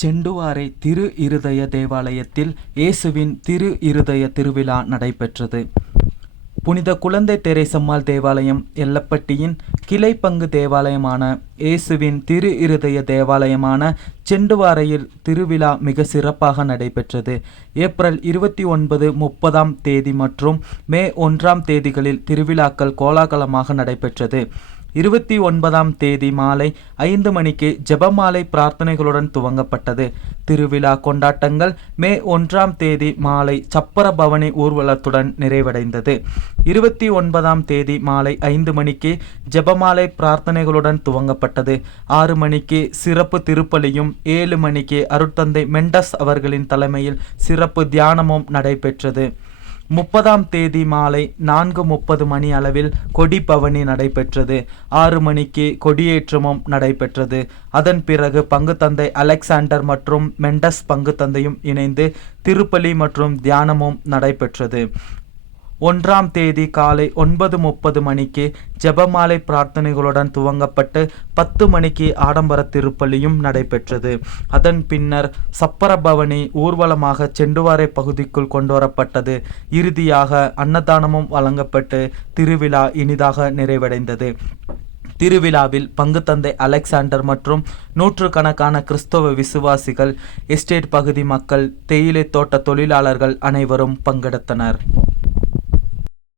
செண்டுவாரை திரு இருதய தேவாலயத்தில் இயேசுவின் திரு இருதய திருவிழா நடைபெற்றது. புனித குழந்தை தெரேசம்மாள் தேவாலயம் எல்லப்பட்டியின் கிளை பங்கு தேவாலயமான இயேசுவின் திரு இருதய தேவாலயமான செண்டுவாரையில் திருவிழா மிக சிறப்பாக நடைபெற்றது. ஏப்ரல் 29, 30ஆம் தேதி மற்றும் மே 1ஆம் தேதிகளில் திருவிழாக்கள் கோலாகலமாக நடைபெற்றது. 29ஆம் தேதி மாலை 5 மணிக்கு ஜெபமாலை பிரார்த்தனைகளுடன் துவங்கப்பட்டது. திருவிழா கொண்டாட்டங்கள் மே 1ஆம் தேதி மாலை சப்பர பவனி ஊர்வலத்துடன் நிறைவடைந்தது. 29ஆம் தேதி மாலை 5 மணிக்கு ஜெபமாலை பிரார்த்தனைகளுடன் துவங்கப்பட்டது. 6 மணிக்கு சிறப்பு திருப்பலியும் 7 மணிக்கு அருட்தந்தை மெண்டஸ் அவர்களின் தலைமையில் சிறப்பு தியானமும் நடைபெற்றது. 30ஆம் தேதி மாலை 4:30 மணி அளவில் கொடி பவனி நடைபெற்றது. 6 மணிக்கு கொடியேற்றமும் நடைபெற்றது. அதன் பிறகு பங்கு தந்தை அலெக்சாண்டர் மற்றும் மெண்டஸ் பங்கு தந்தையும் இணைந்து திருப்பலி மற்றும் தியானமும் நடைபெற்றது. 1ஆம் தேதி காலை 9:30 மணிக்கு ஜெபமாலை பிரார்த்தனைகளுடன் துவங்கப்பட்டு 10 மணிக்கு ஆடம்பர திருப்பலியும் நடைபெற்றது. அதன் பின்னர் சப்பர பவனி ஊர்வலமாக செண்டுவாரை பகுதிக்குள் கொண்டுவரப்பட்டது. இறுதியாக அன்னதானமும் வழங்கப்பட்டு திருவிழா இனிதாக நிறைவடைந்தது. திருவிழாவில் பங்கு தந்தை அலெக்சாண்டர் மற்றும் நூற்றுக்கணக்கான கிறிஸ்தவ விசுவாசிகள், எஸ்டேட் பகுதி மக்கள், தேயிலை தோட்ட தொழிலாளர்கள் அனைவரும் பங்கெடுத்தனர்.